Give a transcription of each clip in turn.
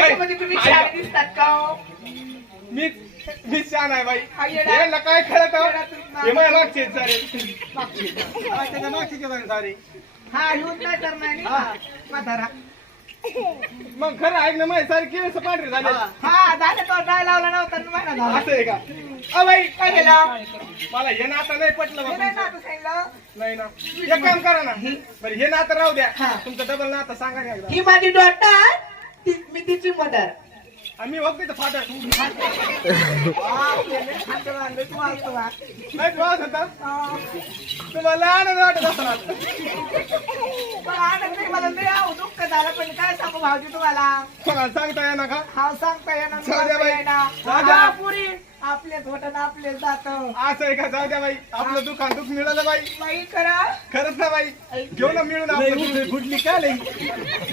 याच्यामध्ये तुम्ही ऐका. शाळे दिसतात का हो? मी मी छान आहे बाई. हा. यांना काय खेळत. हे माझ्या मागचे सारे. त्याच्या मागचे सारे. हा येऊन काय करणार नाही हा. म्हातारा. मग खरं ऐक ना माझे सारे केस पांढरे झाले. हा झालं तो डाय लावला नव्हता ना महिना झाला असं आहे का? अ बाई काय केलं? मला हे नातं नाही पटलं हे नाही ना. आता सांगितलं? नाही ना. एक काम करा ना. बरं हे नातं राहू द्या. हा. तुमचं डबल नातं सांगा ना एकदा. ही माझी डॉटर. ती मी तिची मदर. आम्ही बघतो नाही होता तुम्हाला आनंद वाटत असणार मला लय आव दुःख झालं पण काय सांगू भाऊजी तुम्हाला? कोणाला सांगता येणार का? हा सांगता येणार. हा, पुरी. आपलेच होत ना आपलेच जात. असं आहे का? जाऊ द्या बाई. आपलं दुकान दुःख मिळालं बाई. बाई करा. खरंच ना बाई. घेऊ ना मिळून आपलं फुटली काय लई?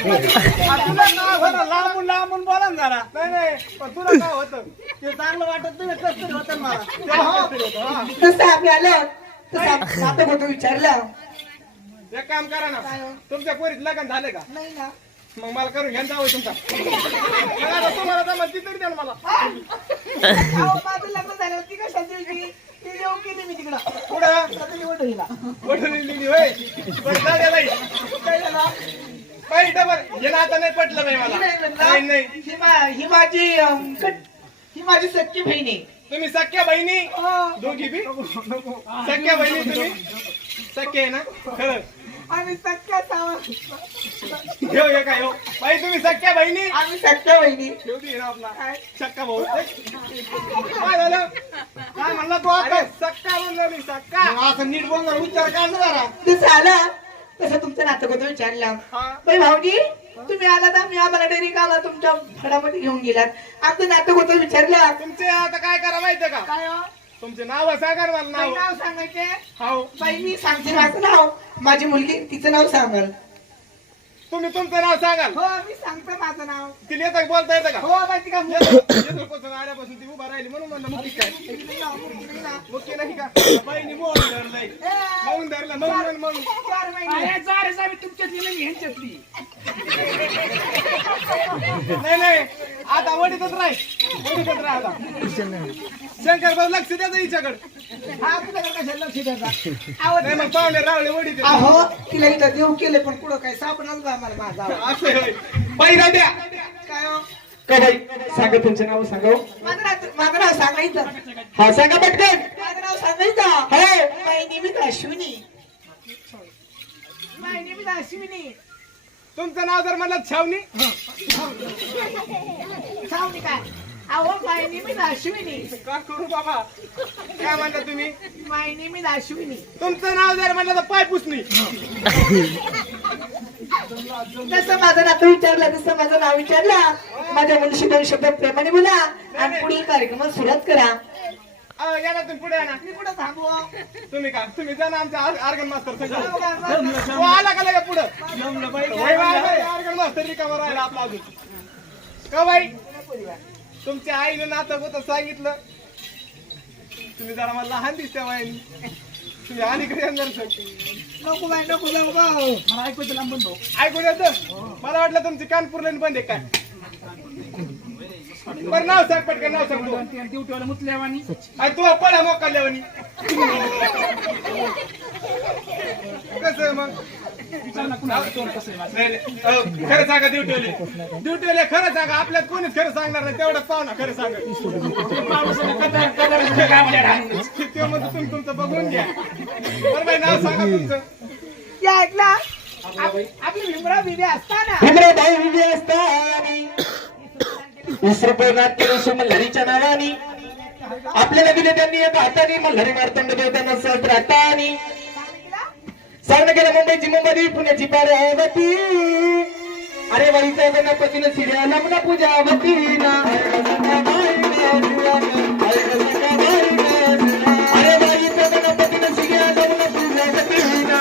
तुला नाव होतं लांबून लांबून बोला ना जरा. नाही नाही पण तुला काय होतं. ते चांगलं वाटत नाही कसं तरी होतं मला. हा. तसं आम्ही आलो तसं आता होतो विचारलं. एक काम करा ना. काय हो? तुमच्या पोरीत लग्न झाले का? नाही ना. मग मला करून घ्यायला जावं तुमचा. मग आता तुम्हाला जमत ती तरी द्या ना मला. माझं लग्न झालं ती ती मी तिकडं. पुढं आता ती वडीला. काय झालं? आता नाही पटलं बाई मला. नाही म्हणलं? नाही नाही. ही मा- ही माझी अं, कट- ही माझी सख्खी बहिणी. तुम्ही सख्या बहिणी? हो. दोघी बी? सख्या बहिणी तुम्ही? सख्या आहे ना? खरं. आम्ही सख्या सावा घेऊ हे काय हो बाई तुम्ही सख्या बहिणी? आम्ही सख्या बहिणी. शेवटी ना आपला. काय? सक्का भाऊ. काय झालं? काय म्हणला तू आता? सक्का म्हणलं मी सक्का असं नीट बोलणार उच्चार काय जरा. तसं आलं तसं तुमचं नातं होतं विचारलं? बाई भाऊजी तुम्ही आलात आम्ही आम्हाला डेअरी आला तुमच्या फडामध्ये घेऊन गेलात. आमचं नातं होतं विचारलं? तुमचे आता काय करा माहितीये का? काय हो? तुमचे नाव सांगा ना मला नाव. नाव सांगायचे हो बाई मी सांगते माझं नाव. माझी मुलगी तिचं नाव सांगाल तुम्ही तुमचं नाव सांगाल. हो मी सांगते माझं नाव. येतं का बोलता येतं का? हो माहिती का? आल्यापासून ती उभा राहिली म्हणून म्हणलं मुक्की काय? मुक्की नाही का? बाईनी मोहन धरलंय. मौन धरलं मौन मौन चार महिने. नाही नाही. आता वडीतच राह वडीतच राह आता शंकर भाऊ लक्ष द्यायचं हिच्याकडे. हा कशाला लक्ष द्यायचा? नाही मग पाहुणे रावले वडीत अहो तिला इथं देव केले पण पुढं काय सापडणार का आम्हाला माझा असं होय. बाई राहू द्या. काय हो? का बाई सांगा तुमचं नाव सांगा हो. माझं नाव माझं नाव सांगायचं हा सांगा पटकन. माझं नाव सांगायचं हो. माय निमित अश्विनी. माय अश्विनी. तुमचं नाव जर म्हणलं छावणी? सांगू काय? अहो माय निमित अश्विनी. का करू बाबा. काय म्हणता तुम्ही? माय निमित अश्विनी. तुमचं नाव जर म्हणलं तर पाय पुसणी. जसं माझं नातं विचारलं तसं माझं नाव विचारलं. माझ्या मुलीशी दोन शब्द प्रेमाने बोला. आणि पुढील कार्यक्रमात सुरुवात करा. अहो, या ना तुम्ही पुढे या ना. मी कुठं थांबू तुम्ही का? तुम्ही जा ना आमच्या आर्गन मास्तर जाऊ का? जाऊ का? तो आला का लगे पुढं? आर्गन मास्तर रिकामा राहिला आपला अजून. का बाई? तुमच्या आईने नातं होतं सांगितलं. तुम्ही जरा मला लहान दिसत्या बाईनी नको नको जाऊ का मला ऐकू ऐकून येतं? मला वाटलं तुमची कानपूर लाईन बंद आहे काय? बरं नाव सांग पटकन नाव सांग तू. ड्युटीवाला मुतल्यावानी आणि तू पळा मोकाल्यावानी. कसं आहे मग? खरं सांगा ड्युटीवाले ड्युटीवाले खरं सांगा आपल्यात कोणीच खरं सांगणार नाही तेवढंच पाहू ना खरं सांगा. ते म्हणतो तुम्ही तुमचं बघून घ्या बरं बाई नाव सांगा तुमचं या ऐकला आप- आपली बिबी असताना विजय असतानी वीस रुपये नाट्य रसू मल्हारीच्या नावानी आपल्याला दिले त्यांनी एका हाताने मल्हारी मार्तंड देवतांना सहस्र हातानी सांगणं केलं मुंबईची मुंबई पुण्याची पार्वती अरे वाईचा गणपतीनं सिर्या लग्न पूजावती ना. अरे वाईचा गणपतीनं सिर्या लग्न पूजावती ना.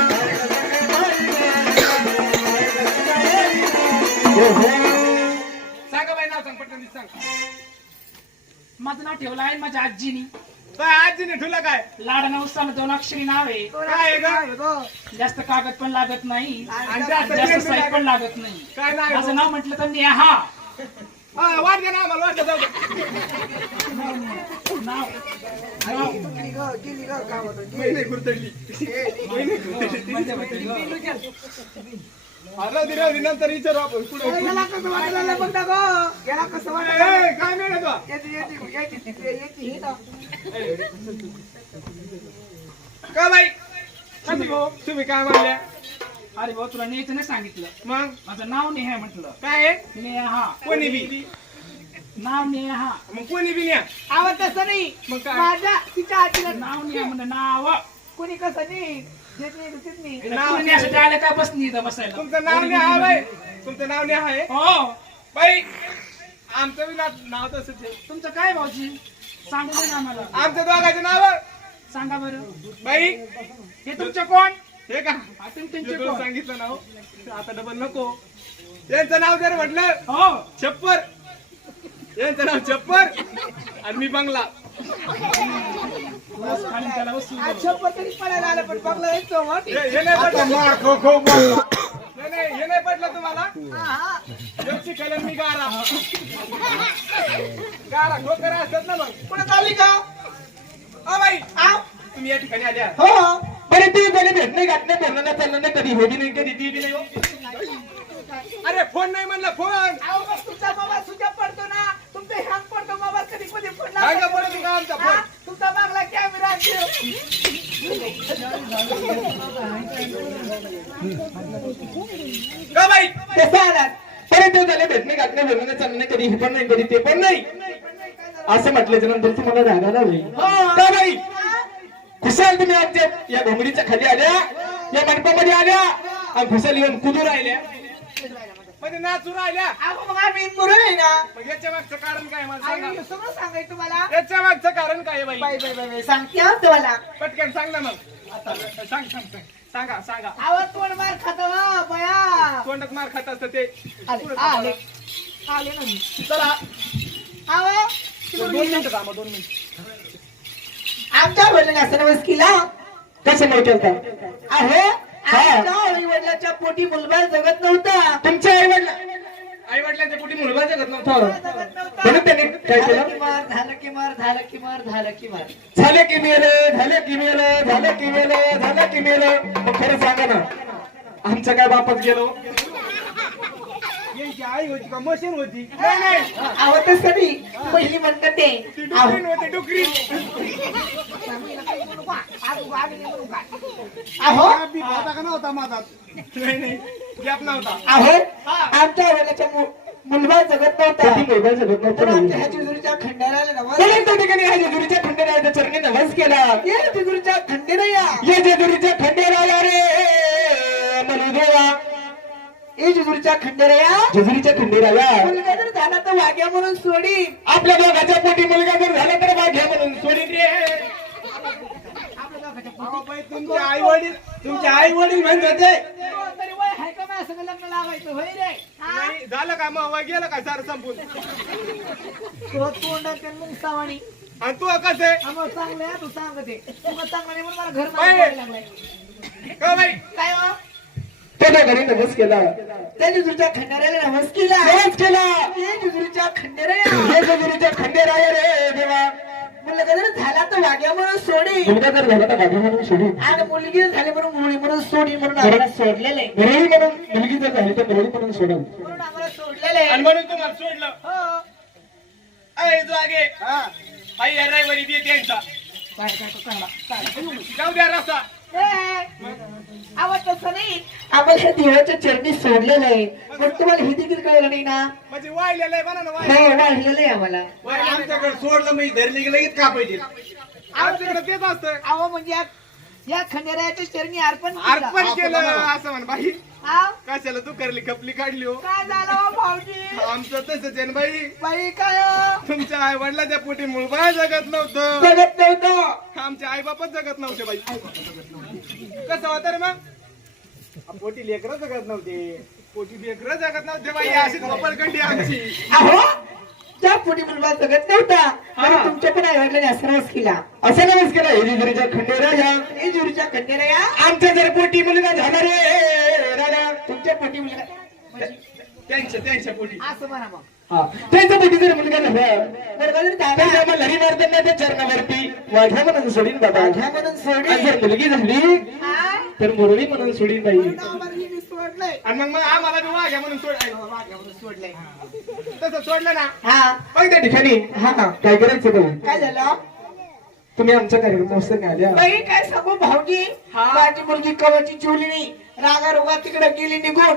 सांगा बाई नाव सांग पटकन सांग. माझं नाव ठेवलं आहे माझ्या आजीनी. काय आजीने ठुला काय लाडना उत्साह दोन अक्षरी नाव आहे काय आहे गं? जास्त कागद पण लागत नाही आणि जास्त पण लागत- नाही काय नाही माझं नाव म्हटलं तर नेहा हा वाट द्या ना आम्हाला वाट द्या जाऊ दे. नाव गुरतडली. हा, दे, राहू दे, नंतर विचारू आपण पुढे. याला कसं वाटायला बघ ना गं. याला कसं वाटायला ए, काय मिळेल हे ना. का बाई? कशी भाऊ तुम्ही काय म्हणल्या अरे भाऊ तुला न्यायचं नाही सांगितलं. मग? माझं नाव नेहा म्हटलं. काय आहे? नेहा. कोणी बी? नाव नेहा. मग कोणी बी न्या आवड तसं नाही. मग काय? माझ्या तिच्या आजीला नाव नेहा म्हणलं नाव. कोणी कसं नाही नाही नाही नाव न्यासाठी आलं बसनी इथं बसायला? तुमचं नाव न्या हा बाई. तुमचं नाव न्या आहे. हो. बाई आमचं बी ना- नाव तसंच आहे. तुमचं काय भाऊजी? सांगू दे ना आम्हाला. आमच्या दोघांचे नाव सांगा बरं. बाई. हे तुमचं कोण? हे का? हा, तुम- तुमचे तुला कोण? सांगितलं नाव आता डबल नको. यांचं नाव जर म्हटलं हो. छप्पर. यांचं नाव छप्पर आणि मी बंगला. शंभर तरी पडायला आलं पण बघलं हे नाही नाही नाही हे नाही पडलं तुम्हाला यांची कलम मी गारा गारा ठोकर असतात ना मग पुढे चालली का अ बाई आव. तुम्ही या ठिकाणी आल्या हो बरे ती झाले भेटणे गाठणे बोलणं नाही नाही कधी होती नाही कधी ती बी नाही हो. अरे फोन नाही म्हणलं फोन तुमचा मोबाईल स्विच पडतो ना तुमचा हँग पडतो मोबाईल कधी कधी फोन पडतो का आमचा फोन का बाई? आलात? झाले भेटणे चालणं कधी हे पण नाही कधी ते पण नाही. असं म्हटल्याच्या नंतर तुम्हाला रागाला होईल का बाई? खुशाल तुम्ही आमच्या या घोंगडीच्या खाली आल्या या मंडपामध्ये आल्या आणि खुशाल येऊन कुदू राहिल्या. म्हणजे नाचू राहिल्या. अहो, मग आम्ही मुलं आहे ना. मग याच्या मागचं कारण काय मला सगळं सांगायचं तुम्हाला? याच्या मागचं कारण काय आहे बाई? बाय बाय बाय सांगते हा तुम्हाला. पटकन सांग ना मग. आता. सांग सांग सांग. सांगा सांगा. आवाज तोंड मार खात बया. तोंडात मार खात असतं ते. आले आले. आले ना मी. चला. आवा दोन मिनिटं थांबा दोन मिनिटं. आमच्या वडिलांनी असं नवस केला. कशामुळे केलता आहे आमच्या आई वडिलाच्या पोटी मुलगा जगत नव्हता. तुमच्या आई वडला आई वडिलांच्या पोटी मुलगा जगत नव्हता जगत म्हणून त्याने काय झालं केलं मार झालं की मार झालं की मार झालं की मार. झाले की मेलं झाले की मेलं झालं की मेलं झालं की मेलं. मग खरं सांगा ना आमचं काय बापच गेलो? यांची आई होती का? मशीन होती. नाही नाही. कधी पहिली म्हणतात ते आव- डुकरीन होती डुकरी अहो नव्हता माझा? नाही नाही. गॅप नव्हता. अहो आमच्या वडिलाच्या मु- मुलगा जगत नव्हता. मुलगा जगत तर आमच्या नव्हता ह्या जेजुरीच्या खंडाराला नवस म्हणून त्या ठिकाणी ह्या जेजुरीच्या खंडेरायाच्या चरणी नवस केला. ये. जेजुरीच्या खंडेरया ये जेजुरीच्या खंडेराया रे मनुदेवा ये जेजुरीच्या खंडेरया जेजुरीच्या खंडेराया मुलगा जर झाला तर वाग्या म्हणून सोडी आपल्या दोघाच्या पोटी मुलगा जर झाला तर वाघ्या म्हणून सोडीन रे. तुमचे आई वडील तुमचे आई वडील म्हणत होते. तरी वय हाय का माझ्या संग लग्न लावायचं होय रे? हा? नाही, झालं का मग? वय गेलं का सारं संपून? तो तोंडात आणि मग सावाणी? आणि तू कसं आहे? आम्हाला चांगलं आहे तू सांगते. तुला चांगलं नाही म्हणून मला घर लागलाय. का बाई? काय हो? त्याच्या घरी केला. नमस केला. केला. खंडेरया. खंडेराया रे देवा. जर झाला म्हणून सोडी. मुलगा जर झाला तर वाघ्या म्हणून सोडीन आणि मुलगी झाली म्हणून मुली म्हणून सोडी म्हणून आम्हाला सोडलेलं. आहे मुरळी म्हणून मुलगी जर झाली तर मुरळी म्हणून सोडल म्हणून आम्हाला सोडलेलं. आणि आहे म्हणून तुम्हाला सोडलं. हो. जागे. आई त्यांचा जाऊ द्या रस्ता. आवाज तसं नाही. आम्हाला ह्या देवाच्या चरणी सोडलेलं आहे. पण तुम्हाला हे देखील कळलं नाही ना? म्हणजे वाहिलेलं आहे म्हणा ना हो वाहिलेलं वाढलेलं आहे आम्हाला. आमच्याकडे सोडलं मी धरली की लगेच का पाहिजे आमच्याकडे तेच असतं अहो म्हणजे या- या खंडेरायाच्या चरणी अर्पण केलं. अर्पण केलं असं म्हण बाई. हा? कशाला तू करली खपली काढली हो? काय झालं हो भाऊजी? आमचं तसंच आहे ना बाई. बाई काय हो? तुमच्या आई वडिलाच्या पोटी मुलबाळ जगत नव्हतं. जगत नव्हतं. आमचे आई बापच जगत नव्हते बाई. कसं होतं रे मग? पोटी लेकरं जगत नव्हते. पोटी लेकरं जगत नव्हते बाई अशीच कपलकंडी आमची. अहो त्या पोटी मुलगा जगत नव्हता. आणि तुमच्या पण आई वडिलांनी असं केला. असं नवस केला हे जेजुरीच्या खंडेराया हे जुरीच्या खंडेराया? आमच्या जर पोटी मुलगा झाला रे राजा. तुमच्या पोटी मुलगा म्हणजे त्यांच्या त्यांच्या पोटी. असं म्हणा मग. हा. त्यांच्या पोटी जर मुलगा झाला. बरोबर दादा? मल्हारी मारताना त्या चरणावरती. वाघ्या म्हणून सोडीन बाबा. वाघ्या म्हणून सोडीन. आणि जर मुलगी झाली हा? तर मुरळी म्हणून सोडीन बाई. आणि मग मग आम्हाला बी वाघ्या म्हणून सोड वाघ्या म्हणून सोडलंय. तसं सोडलं ना. हा. मग त्या ठिकाणी हा काय करायचं बाई? काय झालं? तुम्ही आमच्या कार्यक्रमावर आल्या बाई काय सांगू भाऊजी? माझी मुलगी कवाची चिवली नाही रागा रोगा तिकडे गेली निघून.